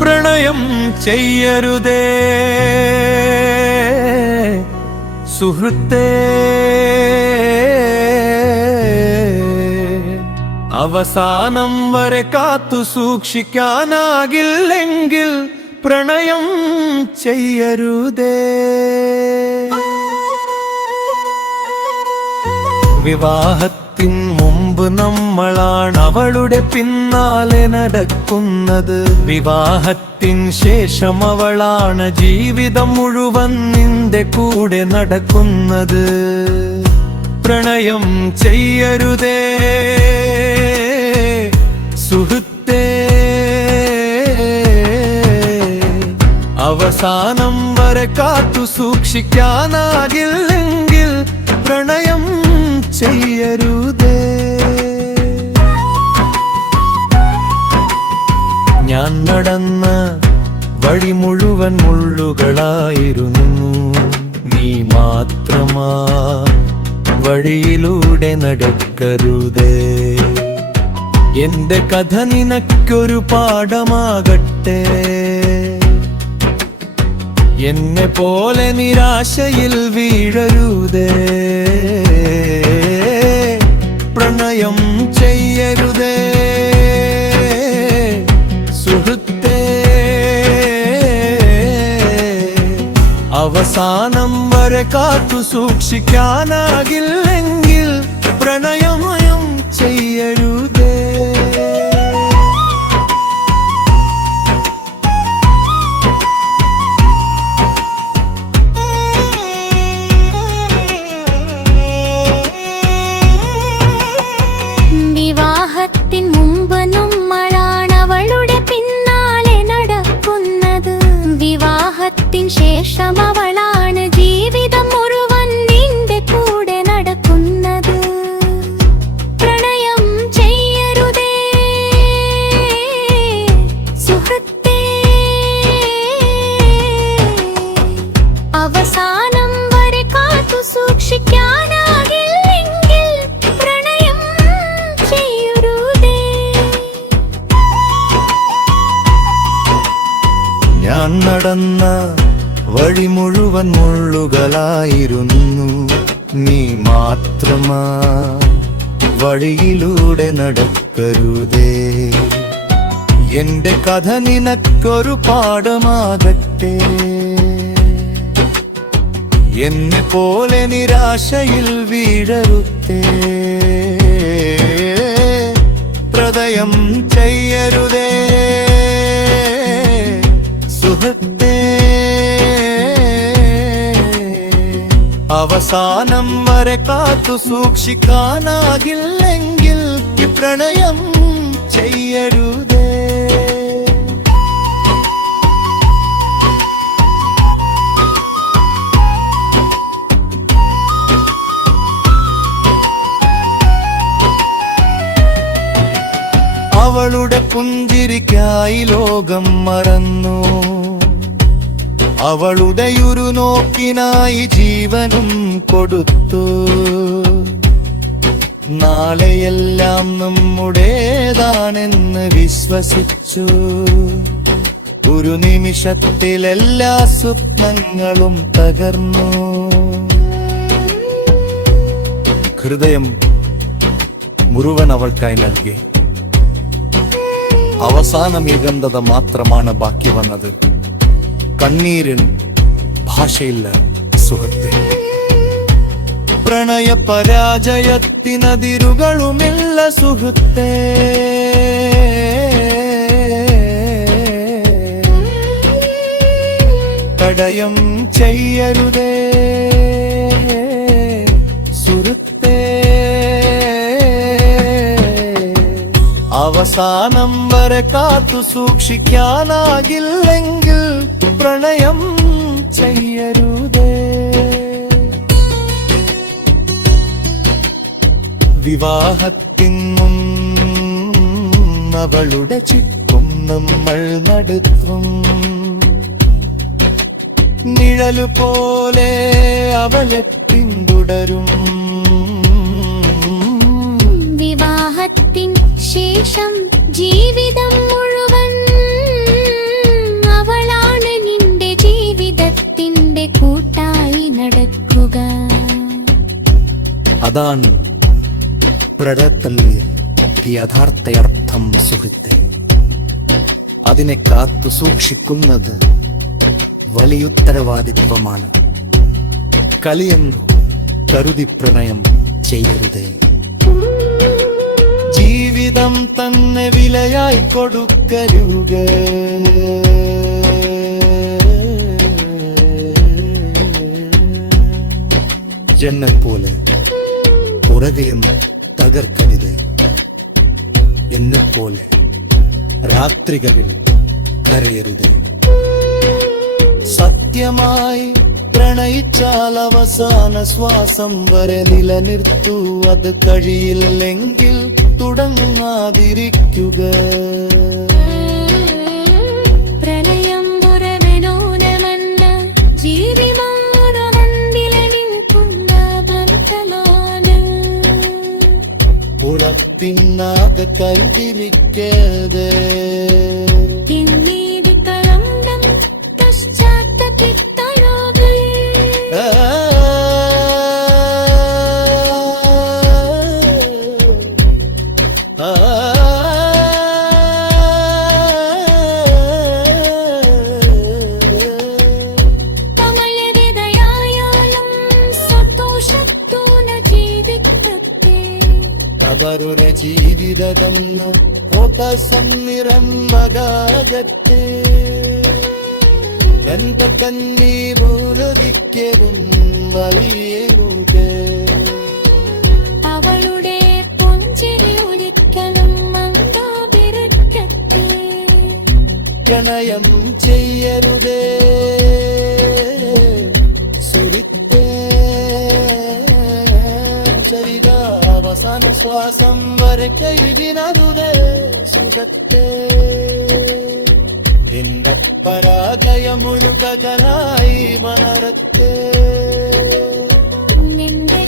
പ്രണയം ചെയ്യരുതേ സുഹൃത്തേ, അവസാനം വരെ കാത്തു സൂക്ഷിക്കാനാകില്ലെങ്കിൽ പ്രണയം ചെയ്യരുതേ. വിവാഹത്തിൻ മുമ്പ് നമ്മളാണ് അവളുടെ പിന്നാലെ നടക്കുന്നത്. വിവാഹത്തിൻ ശേഷം അവളാണ് ജീവിതം മുഴുവൻ നിന്റെ കൂടെ നടക്കുന്നത്. പ്രണയം ചെയ്യരുതേ സുഹൃത്തേ, അവസാനം വരെ കാത്തു സൂക്ഷിക്കാനാകില്ലെങ്കിൽ പ്രണയം ചെയ്യരുതേ. ഞാൻ നടന്ന വഴി മുഴുവൻ മുള്ളുകളായിരുന്നു, നീ മാത്രമാ വഴിയിലൂടെ നടക്കരുതേ. എന്റെ കഥ നിനക്കൊരു പാഠമാകട്ടെ, എന്നെ പോലെ നിരാശയിൽ വീഴരുതേ. പ്രണയം ചെയ്യരുതേ സുഹൃത്തേ, അവസാനം വരെ കാത്തു സൂക്ഷിക്കാനാകില്ലെങ്കിൽ പ്രണയം ചെയ്യരുതേ. വിവാഹത്തിൻ മുമ്പ് നമ്മളാണ് അവളുടെ പിന്നാലെ നടക്കുന്നത്. വിവാഹത്തിൻ ശേഷം അവളാണ് ജീവിതം മുഴുവൻ നിന്റെ കൂടെ നടക്കുന്നത്. പ്രണയം ചെയ്യരുതേ സുഹൃത്തേ, അവസാനം വരെ കാത്തു സൂക്ഷിക്കാനാകില്ലെങ്കിൽ പ്രണയം ചെയ്യരുതേ. ഞാൻ നടന്ന വഴി മുഴുവൻ മുള്ളുകളായിരുന്നു, നീ മാത്രമാ വഴിയിലൂടെ നടക്കരുതേ. എന്റെ കഥ നിനക്കൊരു പാഠമാകട്ടെ, എന്നെ പോലെ നിരാശയിൽ വീഴരുതേ. പ്രണയം ചെയ്യരുതേ സുഹൃത്തേ, അവസാനം വരെ കാത്തു സൂക്ഷിക്കാനാകില്ലെങ്കിൽ പ്രണയം ചെയ്യരുതേ. അവളുടെ പുഞ്ചിരിക്കായി ലോകം മറന്നു, അവളുടെ ഒരു നോക്കിനായി ജീവനും കൊടുത്തു. നാളെയെല്ലാം നമ്മുടേതാണെന്ന് വിശ്വസിച്ചു, ഒരു നിമിഷത്തിൽ എല്ലാ സ്വപ്നങ്ങളും തകർന്നു. ഹൃദയം മുഴുവൻ അവൾക്കായി നൽകി, അവസാനം ഏകാന്തത മാത്രമാണ് ബാക്കി വന്നത്. കണ്ണീരിൻ ഭാഷയില്ല സുഹൃത്തേ. പ്രണയ പരാജയത്തിനതിരുകളുമില്ല സുഹൃത്തേ. തടയം ചെയ്യരുതേ സുഹൃത്തേ, അവസാനം വരെ കാത്തു സൂക്ഷിക്കാനാകില്ലെങ്കിൽ പ്രണയം ചെയ്യരുതേ. വിവാഹത്തിൻ അവളുടെ ചുറ്റും നമ്മൾ നടത്തും. നിഴലു പോലെ അവളെ പിന്തുടരും. വിവാഹത്തിൻ ശേഷം ജീവിതം മുഴുവൻ അവളാണ് നിന്റെ ജീവിതത്തിന്റെ കൂട്ടായി നടക്കുക. അതാണ് പ്രണയത്തിന്റെ യഥാർത്ഥ അർത്ഥം സുഹൃത്തെ. അതിനെ കാത്തു സൂക്ഷിക്കുന്നത് വലിയുത്തരവാദിത്വമാണ്. കലിയെന്നു കരുതി പ്രണയം ചെയ്യരുതേ. ജീവിതം തന്നെ വിലയായി കൊടുക്കരുത്. ജന്നപോലെ പുറകെയും തകർക്കരുത്. എന്നെപ്പോലെ രാത്രികളിൽ കരയരുത്. സത്യമായി പ്രണയിച്ചാൽ അവസാന ശ്വാസം വരെ നിലനിർത്തൂ. അത് കഴിയില്ലെങ്കിൽ തുടങ്ങാതിരിക്കുക. പ്രണയം പുറമെനോനമല്ല, ജീവിതമാർഗമന്തിലനിൽക്കുന്ന ബന്ധമാണ്. പുറത്തിന്നാകെ കരുതിരിക്കരുത്. പിന്നീട് കളങ്കം പശ്ചാത്തപിത്തലോകേ. കമലവിതയായാലും സന്തോഷത്തോന ജീവിക്കട്ടെ. അവരുടെ ജീവിതമെന്നു ಹೊಸ ಸಂನಿರಂಬಗಾಗತ್ತೆ. ಎಂತ കണ്ണീരുദിക്കവും വലിയേമുണ്ട്. അവളുടെ പുഞ്ചിരി ഒരിക്കലും മന്ദാതിരക്കട്ടെ. പ്രണയം ചെയ്യരുതേ സുരിത്തേ. ശരീര അവസാന ശ്വാസം വരെ കൈവിനരുതേ സുഖത്തേ. എന്റെ പരാജയമുഴുകലായി മലരത്തേ. നിന്റെ